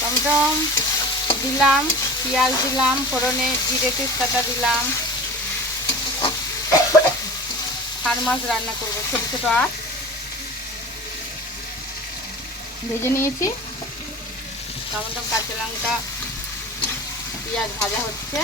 টমেটম দিলাম, পেঁয়াজ দিলাম, ফোড়নে জিরে তেজপাতা দিলাম। আর মাছ রান্না করবো, ছোটো ছোটো আঁশ ভেজে নিয়েছি। টমেটো, কাঁচা লঙ্কা, পেঁয়াজ ভাজা হচ্ছে।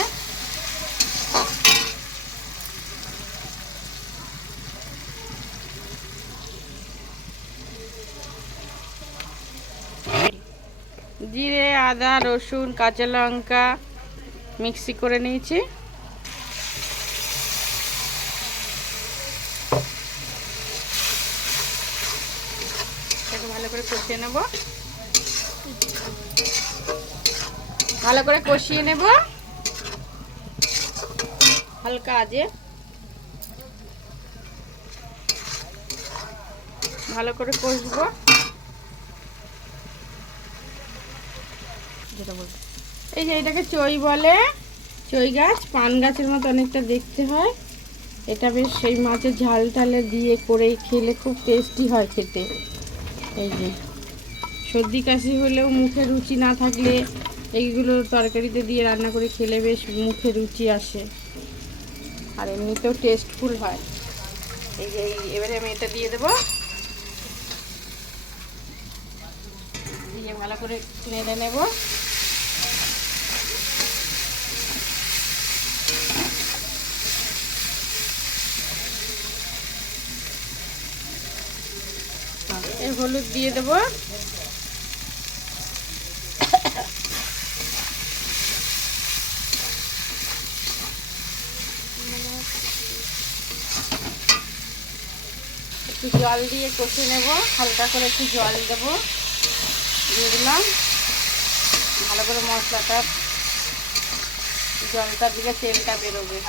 জিরে, আদা, রসুন, কাঁচা লঙ্কা মিক্সি করে নিয়েছি। এটাকে ভালো করে কষিয়ে নেব, ভালো করে কষিয়ে নেব হালকা আজে, ভালো করে কষবো। এই যে এটাকে চই বলে, চই গাছ, পান গাছের মতো অনেকটা দেখতে হয়। এটা বেশ সেই মাছের ঝাল টালে দিয়ে করে খেলে খুব টেস্টি হয় খেতে। এই যে সর্দি কাশি হলেও মুখে রুচি না থাকলে এইগুলো তরকারিতে দিয়ে রান্না করে খেলে বেশ মুখে রুচি আসে, আর এমনিতেও টেস্টফুল হয়। এই যে এবারে আমি এটা দিয়ে দেবো, দিয়ে ভালো করে নেড়ে নেব। এই হলুদ দিয়ে দেবো, একটু জল দিয়ে কষে নেব, হালকা করে একটু জল দেবো, দিয়ে দিলাম। ভালো করে মশলাটা, জলটার দিকে তেলটা বেরোবে।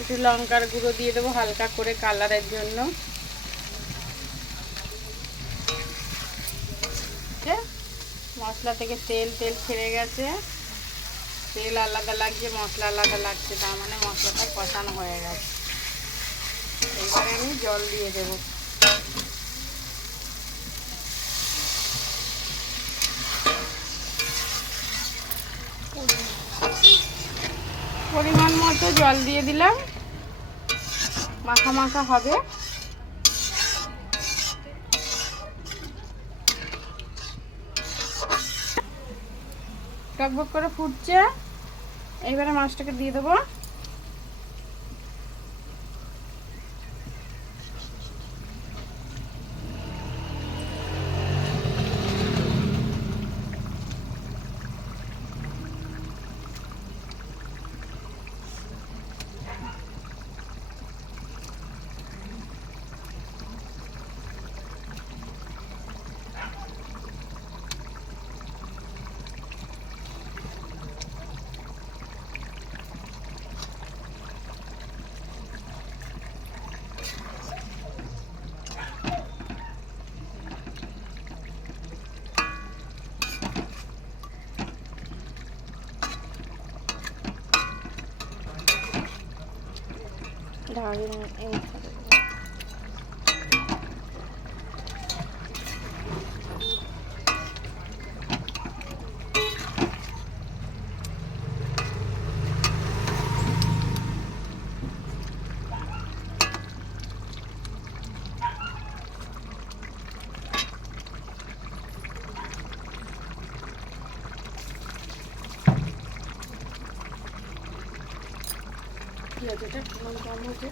একটু লঙ্কার গুঁড়ো দিয়ে দেবো হালকা করে কালারের জন্য। মশলা থেকে তেল ছেড়ে গেছে, তেল আলাদা লাগছে, মশলা আলাদা লাগছে, তার মানে মশলাটা কষানো হয়ে গেছে। এবারে আমি জল দিয়ে দেব। পরিমাণ মতো জল দিয়ে দিলাম, মাখা মাখা হবে। টকবক করে ফুটছে, এইবারে মাছটাকে দিয়ে দেবো। পেঁয়াজটা কম হয়েছে,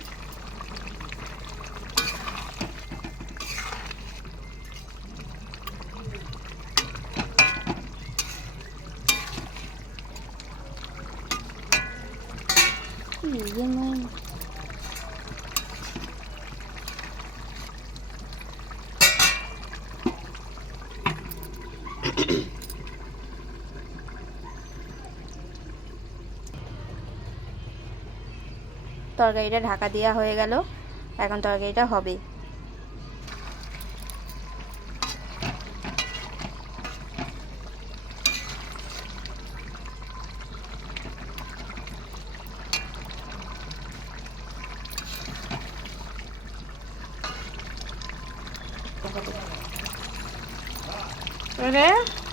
তরকারিটা ঢাকা দেওয়া হয়ে গেল, এখন তরকারিটা হবে। এবারে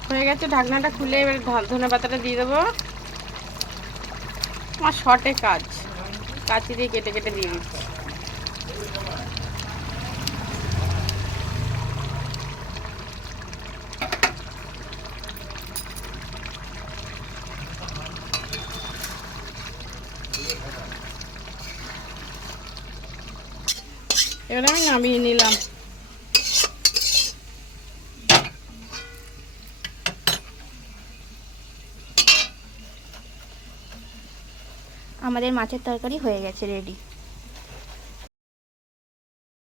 হয়ে গেছে, ঢাকনাটা খুলে এবার ধনে পাতাটা দিয়ে দেবো। আমার শর্টে কাজ, কাঁচি দিয়ে কেটে কেটে দিয়ে দিচ্ছি। এবার আমি নামিয়ে নিলাম। আমাদের মাছের তরকারি হয়ে গেছে, রেডি।